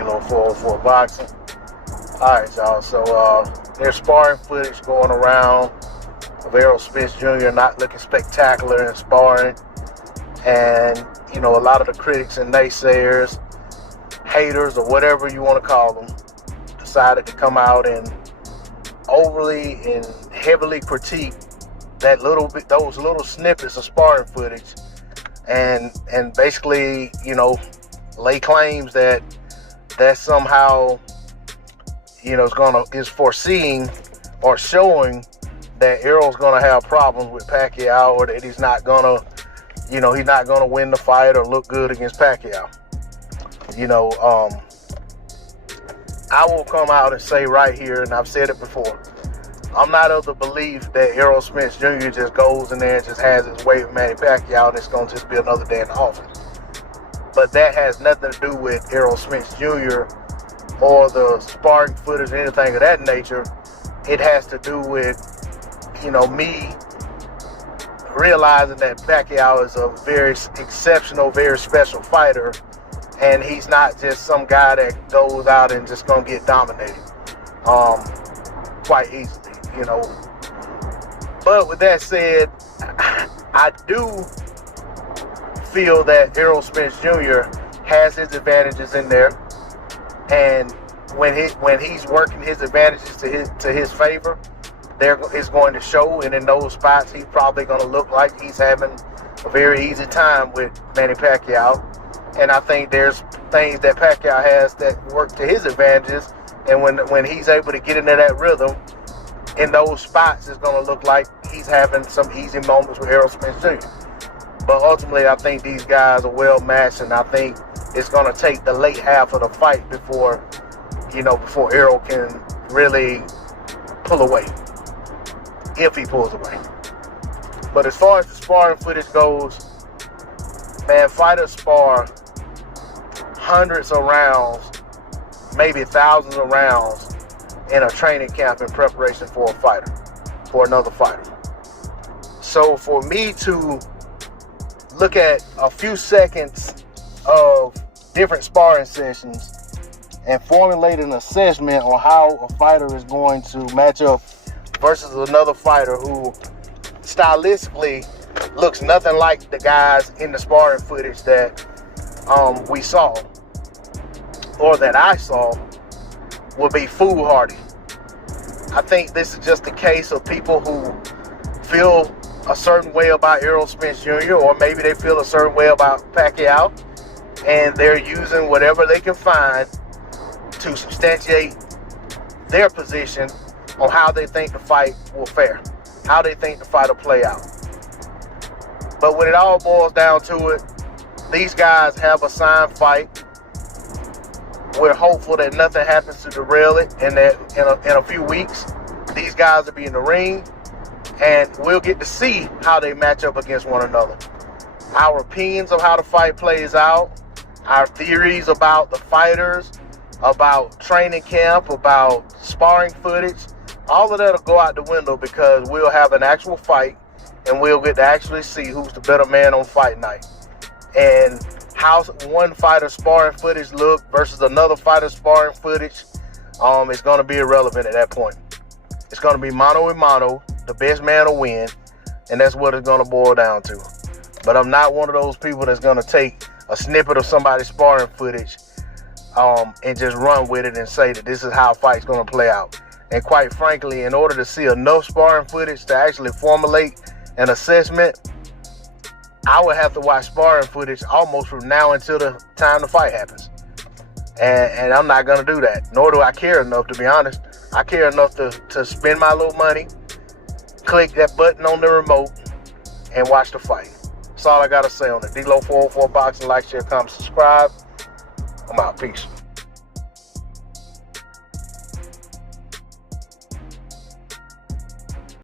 D-Lo 404 Boxing. Alright, y'all, so there's sparring footage going around of Errol Spence Jr. not looking spectacular in sparring. And, you know, a lot of the critics and naysayers, haters, or whatever you want to call them, decided to come out and overly and heavily critique that those little snippets of sparring footage, and basically, you know, lay claims that somehow, you know, is foreseeing or showing that Errol's gonna have problems with Pacquiao, or that he's not gonna win the fight or look good against Pacquiao. You know, I will come out and say right here, and I've said it before, I'm not of the belief that Errol Spence Jr. just goes in there and just has his way with Manny Pacquiao and it's going to just be another day in the office. But that has nothing to do with Errol Spence Jr. or the sparring footage or anything of that nature. It has to do with, you know, me realizing that Pacquiao is a very exceptional, very special fighter, and he's not just some guy that goes out and just gonna get dominated quite easily, you know. But with that said, I do feel that Errol Spence Jr. has his advantages in there, and when he's working his advantages to his favor, it's going to show, and in those spots he's probably going to look like he's having a very easy time with Manny Pacquiao. And I think there's things that Pacquiao has that work to his advantages, and when he's able to get into that rhythm, in those spots it's going to look like he's having some easy moments with Errol Spence Jr. But ultimately, I think these guys are well matched, and I think it's going to take the late half of the fight before Errol can really pull away, if he pulls away. But as far as the sparring footage goes, man, fighters spar hundreds of rounds, maybe thousands of rounds in a training camp in preparation for another fighter. So for me to look at a few seconds of different sparring sessions and formulate an assessment on how a fighter is going to match up versus another fighter who stylistically looks nothing like the guys in the sparring footage that we saw, or that I saw, would be foolhardy. I think this is just a case of people who feel a certain way about Errol Spence Jr., or maybe they feel a certain way about Pacquiao, and they're using whatever they can find to substantiate their position on how they think the fight will fare, how they think the fight will play out. But when it all boils down to it, these guys have a signed fight. We're hopeful that nothing happens to derail it, and that in a few weeks, these guys will be in the ring, and we'll get to see how they match up against one another. Our opinions of how the fight plays out, our theories about the fighters, about training camp, about sparring footage, all of that will go out the window, because we'll have an actual fight and we'll get to actually see who's the better man on fight night. And how one fighter's sparring footage look versus another fighter's sparring footage, is going to be irrelevant at that point. It's going to be mano a mano, the best man will win, and that's what it's going to boil down to. But I'm not one of those people that's going to take a snippet of somebody's sparring footage and just run with it and say that this is how a fight's going to play out. And quite frankly, in order to see enough sparring footage to actually formulate an assessment, I would have to watch sparring footage almost from now until the time the fight happens. And I'm not going to do that. Nor do I care enough, to be honest. I care enough to spend my little money, click that button on the remote, and watch the fight. That's all I got to say on it. D-Lo 404 Boxing. Like, share, comment, subscribe. I'm out. Peace.